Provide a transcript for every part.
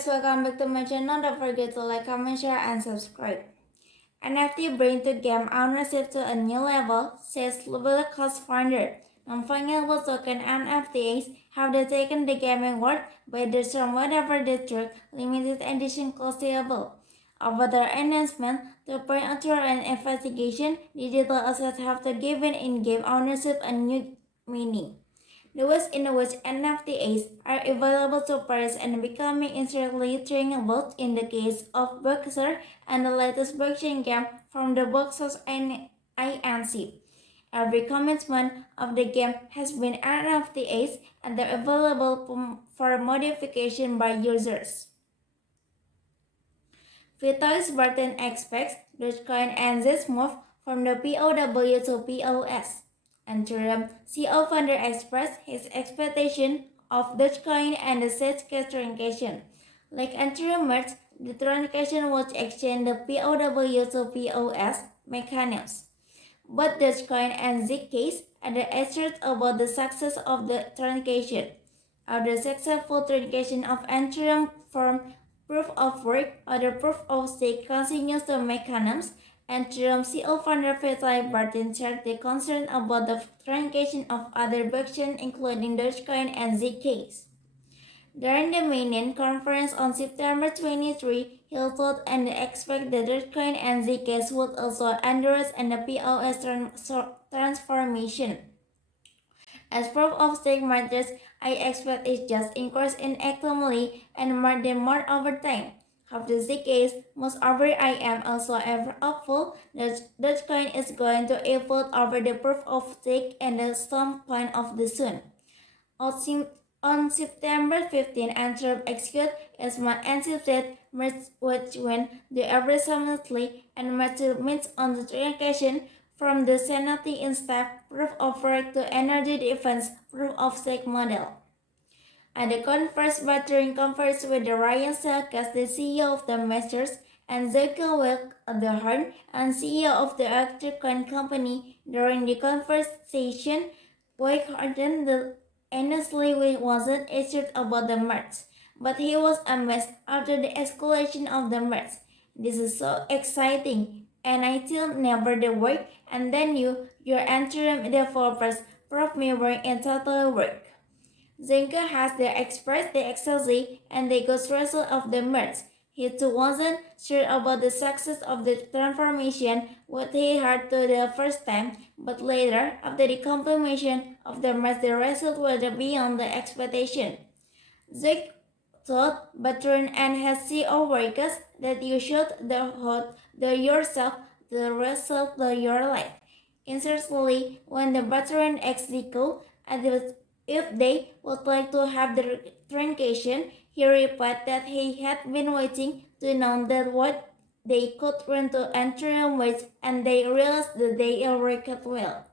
guys, welcome back to my channel. Don't forget to like, comment, share, and subscribe. NFT bring to game ownership to a new level, says Global Cost founder. Non-fungible token NFTs have taken the gaming world by the term whatever they truth limited edition collectible. Over their announcement, to bring a thorough and investigation, digital assets have to give in-game ownership a new meaning. The ways in which NFTs are available to purchase and becoming instantly tradable in the case of Vechain and the latest blockchain game from the boxes and INC. Every commencement of the game has been NFTs and they're available for modification by users. Vitois Barton expects Dogecoin and this move from the POW to POS. Ethereum CEO founder expressed his expectation of Dogecoin and the Zcash transaction. Like Ethereum merged, the transaction would exchange the POW to POS mechanisms. Both Dogecoin and Zcash are assured about the success of the transaction. After the successful transaction of Ethereum from proof of work or the proof of stake continues the mechanisms, and Ethereum CEO founder Vechain Barton shared the concern about the transaction of other blockchains including Dogecoin and Zcash. During the main conference on September 23, he thought and expected that Dogecoin and Zcash would also endorse and the POS transformation. As proof of stake matters, I expect it just increase in actively and more over time. Of the case, most over I am also ever hopeful that Dogecoin is going to evolve over the proof of stake and the some point of the soon. On September 15, Antwerp executed its anticipated merge which went the average simultaneously and measurements on the transaction from the sanity in step proof of work to energy defense proof of stake model. At the conference, Battering conference with the Ryan Selkas, the CEO of the Masters, and Zeke Wechain, and CEO of the Electricon company. During the conversation, Wechain honestly wasn't assured about the merge, but he was amazed after the escalation of the merge. This is so exciting, and I still never the work, and then your interim developers prove me wrong in total work. Zenka has expressed the excellency and the good result of the merge. He too wasn't sure about the success of the transformation what he heard to the first time, but later, after the confirmation of the merge, the result was beyond the expectation. Zeke told veteran and his CEO workers that you should hold yourself the result of your life. Interestingly, when the veteran asked Zico if they would like to have the transaction, he replied that he had been waiting to know that what they could run to Ethereum with, and they realized that they already well.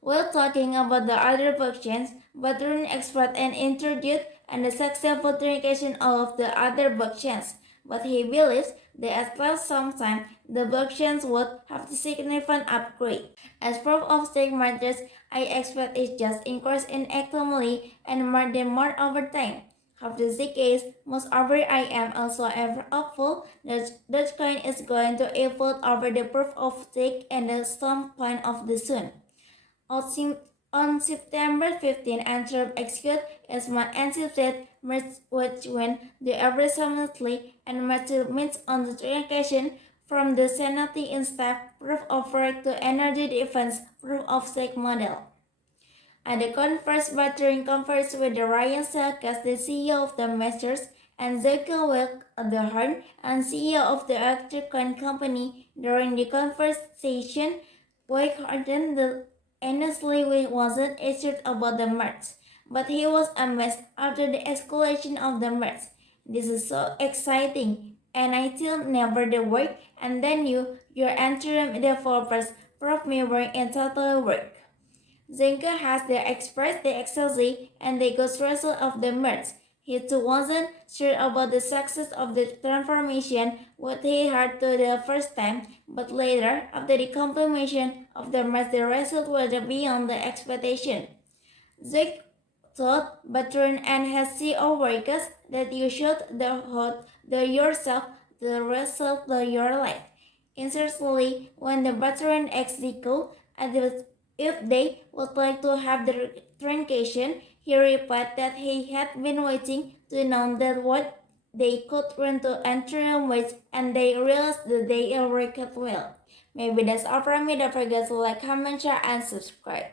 While talking about the other blockchains, veteran expert and introduced and the successful transaction of the other blockchains, but he believes that at least some time the blockchains would have a significant upgrade. As proof of stake matters, I expect it just increase in actively and more over time. Of the case, most over I am also ever hopeful that Dogecoin is going to evolve over the proof of stake and the some point of the soon. On September 15, Antwerp executed its anticipated merge which went the average simultaneously and measurements on the transaction from the sanity in step proof of work to energy defense proof of stake model. At the conference, Battering conference with the Ryan Selkas, the CEO of the Masters, and Zeke Wechain, and CEO of the Electricon company. During the conversation, Wechain honestly wasn't assured about the merge, but he was amazed after the escalation of the merge. This is so exciting, and I still never the work, and then your interim developers prove me wrong in total work. Zenka has expressed the excellency and the good result of the merge. He too wasn't sure about the success of the transformation what he heard to the first time, but later, after the confirmation of the merge, the result was beyond the expectation. Zeke told veteran and SEO workers that you should hold yourself the rest of your life. Interestingly, when the veteran asked Zico if they would like to have the translation, he replied that he had been waiting to know that what they could run to Ethereum with, and they realized that they worked well. Maybe that's all from me. Don't forget to like, comment, share, and subscribe.